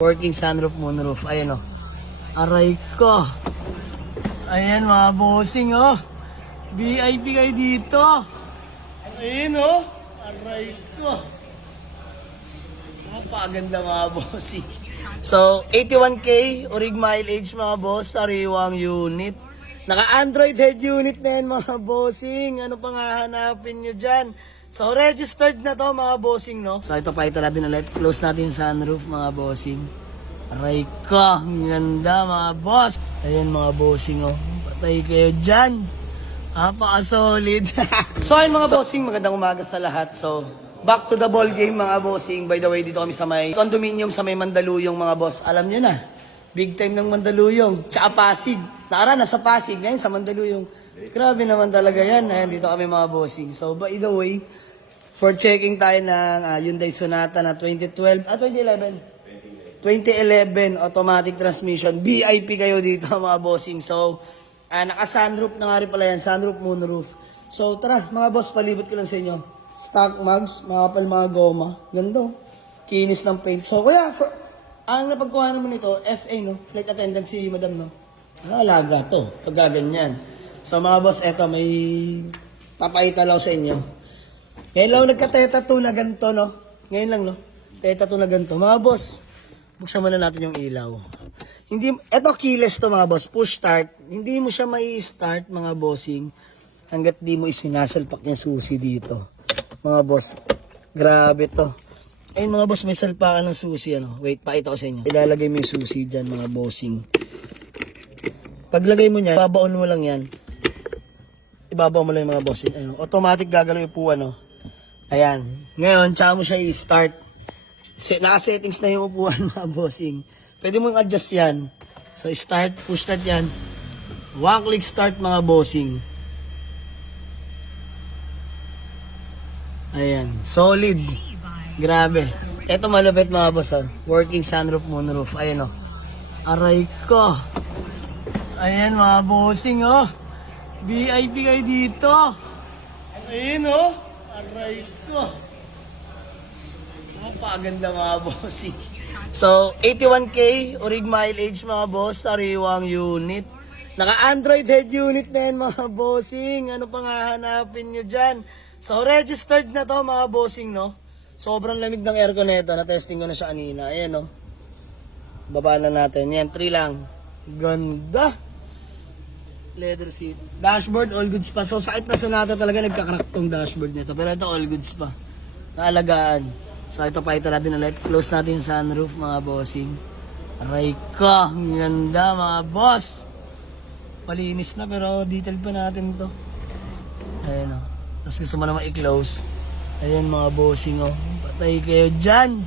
Working sunroof, moonroof. Ayan o. Aray ko. Ayan mga bossing o. VIP kayo dito. Ayan o. Aray ko. Napakaganda mga bossing. So, 81K, orig mileage mga boss, sariwang unit. Naka-Android head unit na yan mga bossing. Ano pang hahanapin nyo dyan? So, registered na to mga bossing, no? So, ito natin ulit. Close natin yung sunroof mga bossing. Aray ka, ang ganda mga boss. Ayan mga bossing, oh. Patay kayo dyan. Napaka-solid. So, ayun mga bossing, magandang umaga sa lahat. So, back to the ball game mga bossing. By the way, dito kami sa may condominium sa may Mandaluyong mga boss. Alam nyo na, big time ng Mandaluyong. Tsaka Pasig. Nasa Pasig, ngayon sa Mandaluyong. Grabe naman talaga yan. Ayan, dito kami mga bossing. So, by the way, for checking tayo ng Hyundai Sonata na 2011 automatic transmission. VIP kayo dito mga bossing. So, naka-sunroof na nga rin pala yan. Sunroof, moonroof. So, tara mga boss, palibot ko lang sa inyo. Stock mags, mga kapal mga goma. Ganda. Kinis ng paint. So, kuya, ang napagkuha naman ito, FA, no? Flight attendant si madam, no? Alaga to. Pagkaganyan. So mga boss, eto may papakita lang sa inyo. Ngayon lang nagka-teta 2 na ganito, no? Ngayon lang, no? Teta 2 na ganito. Mga boss, buksan muna natin yung ilaw. Eto keyless to mga boss, push start. Hindi mo siya may start mga bossing hanggat di mo isinasalpak yung susi dito. Mga boss, grabe to. Ayun mga boss, may salpakan ng susi, ano? Wait, pakita ko sa inyo. Ilalagay mo yung susi dyan mga bossing. Paglagay mo niyan, babaon mo lang yan. Ibabaw mo lang yung mga bossing. Ayun, automatic gagalaw yung upuan, no? Ayan. Ngayon, tsaka mo siya i-start. Naka-settings na yung upuan, mga bossing. Pwede mong adjust yan. So, start, push start yan. One click start, mga bossing. Ayan. Solid. Grabe. Ito malupit, mga boss, oh. Working sunroof, moonroof. Ayan, oh. Aray ko. Ayan, mga bossing, oh. VIP kayo dito. Ayan, oh. Aray ko. Napakaganda mga bossing. So, 81K, orig mileage mga boss, sariwang unit. Naka-Android head unit na yan mga bossing. Ano pang hahanapin nyo dyan? So, registered na to mga bossing, no? Sobrang lamig ng aircon nito. Na-testing ko na siya kanina. Ayan, no? Baba na natin. Yan, 3 lang. Ganda. Leather seat. Dashboard, all goods pa. So, sakit na Sonata talaga nagkakrak tong dashboard nito. Pero ito, all goods pa. Naalagaan. So, ito natin ulit. Close natin yung sunroof, mga bossing. Aray ka. Ang ganda, mga boss. Palinis na, pero detail pa natin to. Ayan, o. Tapos gusto mo naman i-close. Ayan, mga bossing, o. Patay kayo dyan.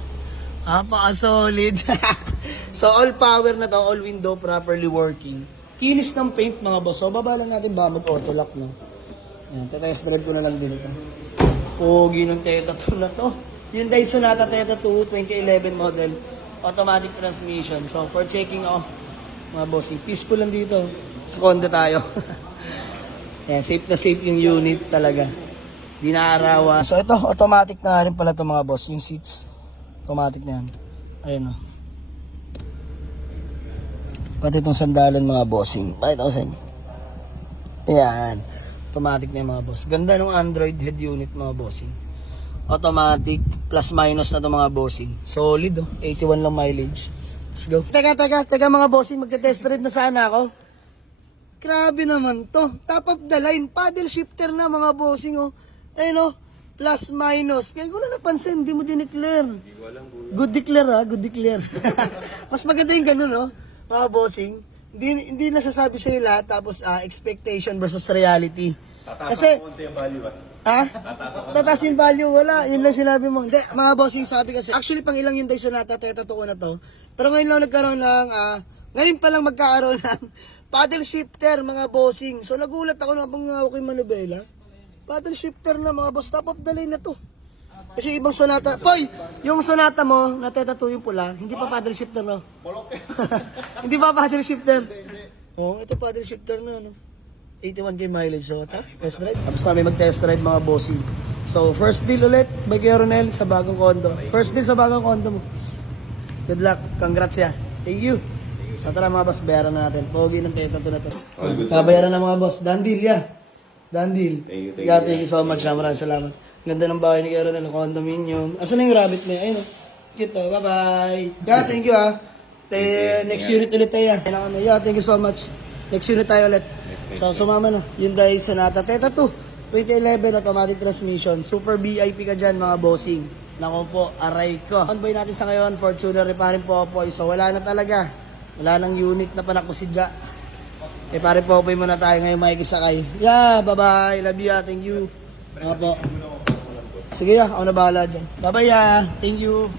Napaka-solid. So, all power na to. All window properly working. Kinis ng paint mga boss. So, baba lang natin ba mag-autolock, no? Ayan, test drive ko na lang din ito. Pogi ng Teta 2 na to. Hyundai Sonata Teta 2, 2011 model. Automatic transmission. So, for checking off, mga bossing, peaceful lang dito. Sa condo tayo. Ayan, safe na safe yung unit talaga. Di naarawa. So, ito, automatic na rin pala ito mga boss. Yung seats, automatic na yan. Ayan, o. Pati itong sandalan mga bossing. Bakit ako sa inyo? Ayan. Automatic na yung mga boss. Ganda ng Android head unit mga bossing. Automatic. Plus minus na ito mga bossing. Solid, oh. 81 lang mileage. Let's go. Teka mga bossing. Magka-test drive na sana ako. Grabe naman to. Top of the line. Paddle shifter na mga bossing, oh. Ayun, oh. Plus minus. Kaya ko na napansin. Hindi mo dineclare. Good declare, ha. Good declare. Mas maganda yung ganun, oh. Mga bossing, hindi nasasabi sa'yo lahat, tapos expectation versus reality. Kasi, yung value, tataas yung value, wala. Yun lang sinabi mo. Hindi, mga bossing sabi kasi, actually pang ilang Hyundai Sonata Teta 2 na to, pero ngayon lang nagkaroon ng, ngayon pa lang magkakaroon ng paddle shifter, mga bossing. So nagulat ako na pang ako yung manubela. Paddle shifter na mga boss, top of the line na to. Kasi ibang Sonata, Poy, yung Sonata mo, na Teta 2 yung pula, hindi pa paddle shifter, no? Hindi pa paddle shifter. Oh, ito paddle shifter na, no? 81k mileage, so test drive. Tapos namin mag-test drive mga bossing. So, first deal ulit by Kuya Ronel sa bagong condo. First deal sa bagong condo mo. Good luck. Congrats ya. Thank you. So tara mga boss, bayaran na natin. Pogi ng teto to na to. Kabayaran na mga boss. Done deal, yeah. Done deal. Thank you so much. Maraming salamat. Ganda ng bahay ni Kero ng condominium. Asan na yung rabbit niya? Ayun o. Kita. Bye-bye. Yeah, thank you ah. Next unit ulit tayo. Yeah, thank you so much. Next unit tayo ulit. So sumama na. Hyundai Sonata Theta 2. 2011 automatic transmission. Super VIP ka dyan mga bossing. Nako po, aray ko. Convoy natin sa ngayon, Fortuner Reparin Popoy. So wala na talaga. Wala nang unit na panakusidya. Eh pare Popoy muna tayo ngayon makikisakay. Yeah, bye-bye. Love you, thank you. Nga po. Sige ako na bahala dyan. Bye-bye, thank you.